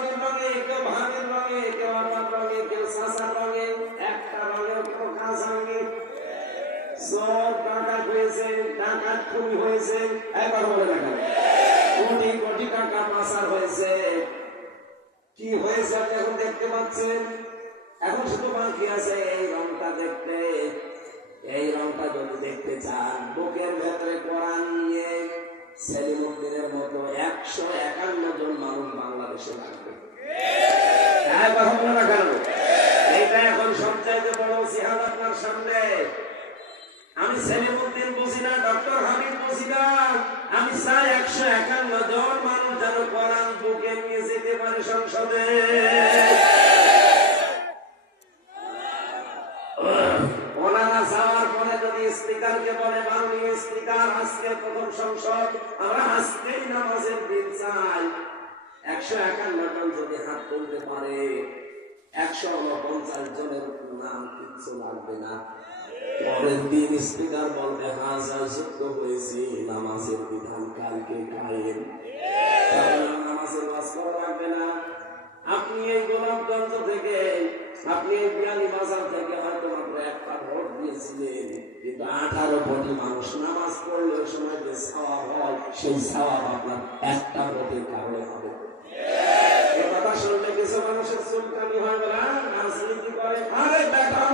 স্বামীর রঙে, কেউ ভাবির রঙে, কেউ আমার রঙে, কেউ চাচার রঙে, একটা রঙেও কেউ কাজ হয়নি। সব ডাকাত হয়েছে, ডাকাত খুবই হয়েছে, একবার বলে দেখেন কোটি কোটি টাকা পাচার হয়েছে। কি হয়েছে আপনি এখন দেখতে পাচ্ছেন। এখন শুধু বাকি আছে এই রংটা দেখতে। এই রংটা যদি দেখতে চান, বুকের ভেতরে কোরআন নিয়ে সেলিমুদ্দিনের মতো 151 জন মানুষ বাংলাদেশে লাগবে। কথা বলে না কেন? এইটা এখন সবচাইতে বড় জিহাদ আপনার সামনে। আমি সেলিমুদ্দিন বুঝি না, ডক্টর হামিদ বুঝি না, আমি চাই 151 জন মানুষ যেন কোরআন বুকে নিয়ে যেতে পারে সংসদে। ওনারা যাওয়ার পরে যদি স্পিকারকে বলে, মাননীয় স্পিকার, আজকে প্রথম সংসদ, আমরা আজকেই নামাজের দিন চাই, 151 জন যদি হাত তুলতে পারে, 149 জনের নাম কিচ্ছু লাগবে না। পরের দিন স্পিকার বলবে, হাজা যুক্ত হয়েছি, নামাজের বিধান কালকে কায়েম, নামাজের ওয়াজ করা লাগবে না। আপনি এই গোলাপগঞ্জ থেকে, আপনি এই বিয়ানীবাজার থেকে হয়তো মাত্র একটা ভোট দিয়েছিলেন, কিন্তু 18 কোটি মানুষ নামাজ পড়লে ওই সময় যে সওয়াব হয়, সেই সওয়াব আপনার একটা ভোটের কারণে হবে। এই কথা শুনলে কিছু মানুষের চুলকানি হয়, বলা রাজনীতি করে। আরে বেটা,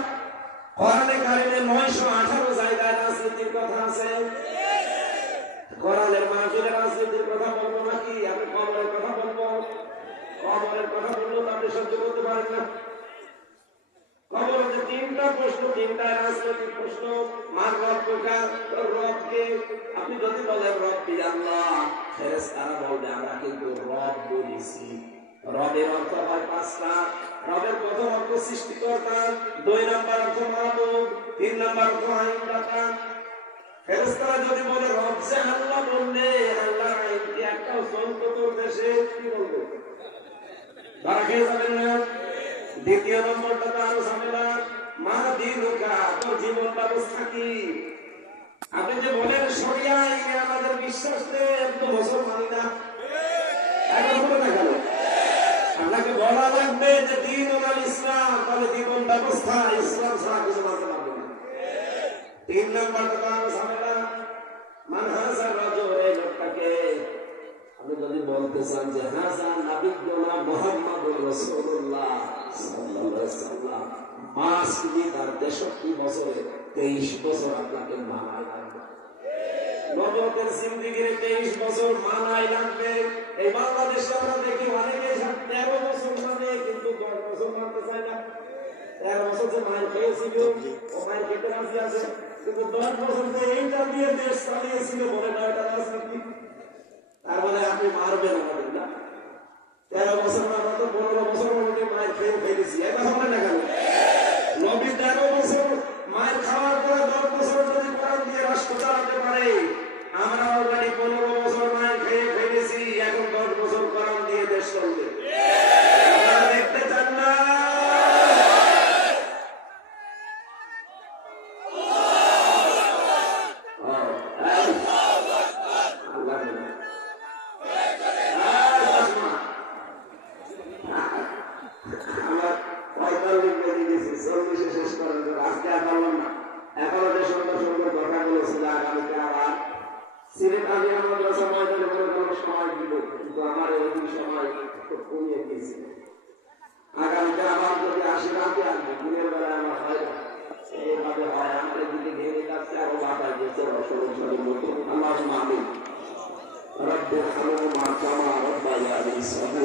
কোরআনে কারিমে 918 জায়গায় রাজনীতির কথা আছে। কোরআনের মাহফিলে রাজনীতির কথা বলবো নাকি? আপনি কবরের কথা বলবো? কবরের কথা বলবো আপনি সহ্য করতে পারেন না। কবরে যে 3টা প্রশ্ন, 3টা রাজনৈতিক প্রশ্ন। মার রব কোথা? তোর রবকে। আপনি যদি বলেন রব্বি আল্লাহ, ফেরেশতারা বলবে আমরা কিন্তু রব বলেছি। রবের অর্থ হয় 5টা। রবের প্রথম অর্থ সৃষ্টিকর্তা, 2 নম্বর অর্থ মাবুদ, 3 নম্বর অর্থ আইনদাতা। ফেরেশতারা যদি বলে রব যে আল্লাহ, বললে আল্লাহ আইনটি একটাও চলত তোর দেশে, কি বলবো? ধরা খেয়ে যাবেন না। দ্বিতীয় নম্বরটা তো আরো ঝামেলা, মা দিনুকা, তোর জীবন ব্যবস্থা কি? আপনি যে বলেন শরিয়া, আমাদের বিশ্বাস নেই, এত বছর মানি না, এখন বলে না কেন? আপনাকে বলা লাগবে যে দিন ওনার ইসলাম, তাহলে জীবন ব্যবস্থা ইসলাম ছাড়া কিছু মানতে পারবে না। 3 নম্বরটা তো আরো ঝামেলা, মানহাজা রাজু, এই লোকটাকে আপনি যদি বলতে চান যে হাজা নাবিয়ুনা মুহাম্মাদুর রাসূলুল্লাহ সাল্লাল্লাহু আলাইহি ওয়াসাল্লাম, মাস কি তার 63 বছরে 23 বছর আপনাকে মানায় লাগবে। নবুয়তের জিন্দেগির 23 বছর মানায় লাগবে। এই বাংলাদেশে আমরা দেখি অনেকে 13 বছর মানে, কিন্তু 10 বছর মানতে চায় না। 13 বছর যে মায়ের খেয়েছিল, ও মায়ের খেতে রাজি আছে, কিন্তু 10 বছর যে এইটা দিয়ে দেশ চালিয়েছিল বলে না, এটা রাজনীতি। তার মানে আপনি মারবেন আমাদের না? 13 বছর না, আমরা তো 15 বছর মধ্যে মায়ের খেয়ে ফেলেছি, এটা হবে না কেন? নবী 13 বছর মায়ের খাওয়ার পরে 10 বছর যদি কোরআন দিয়ে রাষ্ট্র চালাতে পারে, আমরা অলরেডি 15 বছর মায়ের খেয়ে ফেলেছি, এখন 10 বছর কোরআন দিয়ে দেশ চলবে। আপনারা দেখতে চান না? আগামীতে আবার যদি আসে রাতে আসবো, দিনের বেলায় আমার হয় না, এইভাবে হয়। আমাদের দিকে ঘেরে যাচ্ছে, আরো বাধা দিয়েছে রসগোল্লার মতো। আল্লাহ আমিন। রব্বির হামহুমা কামা রাব্বায়ানি সগীরা।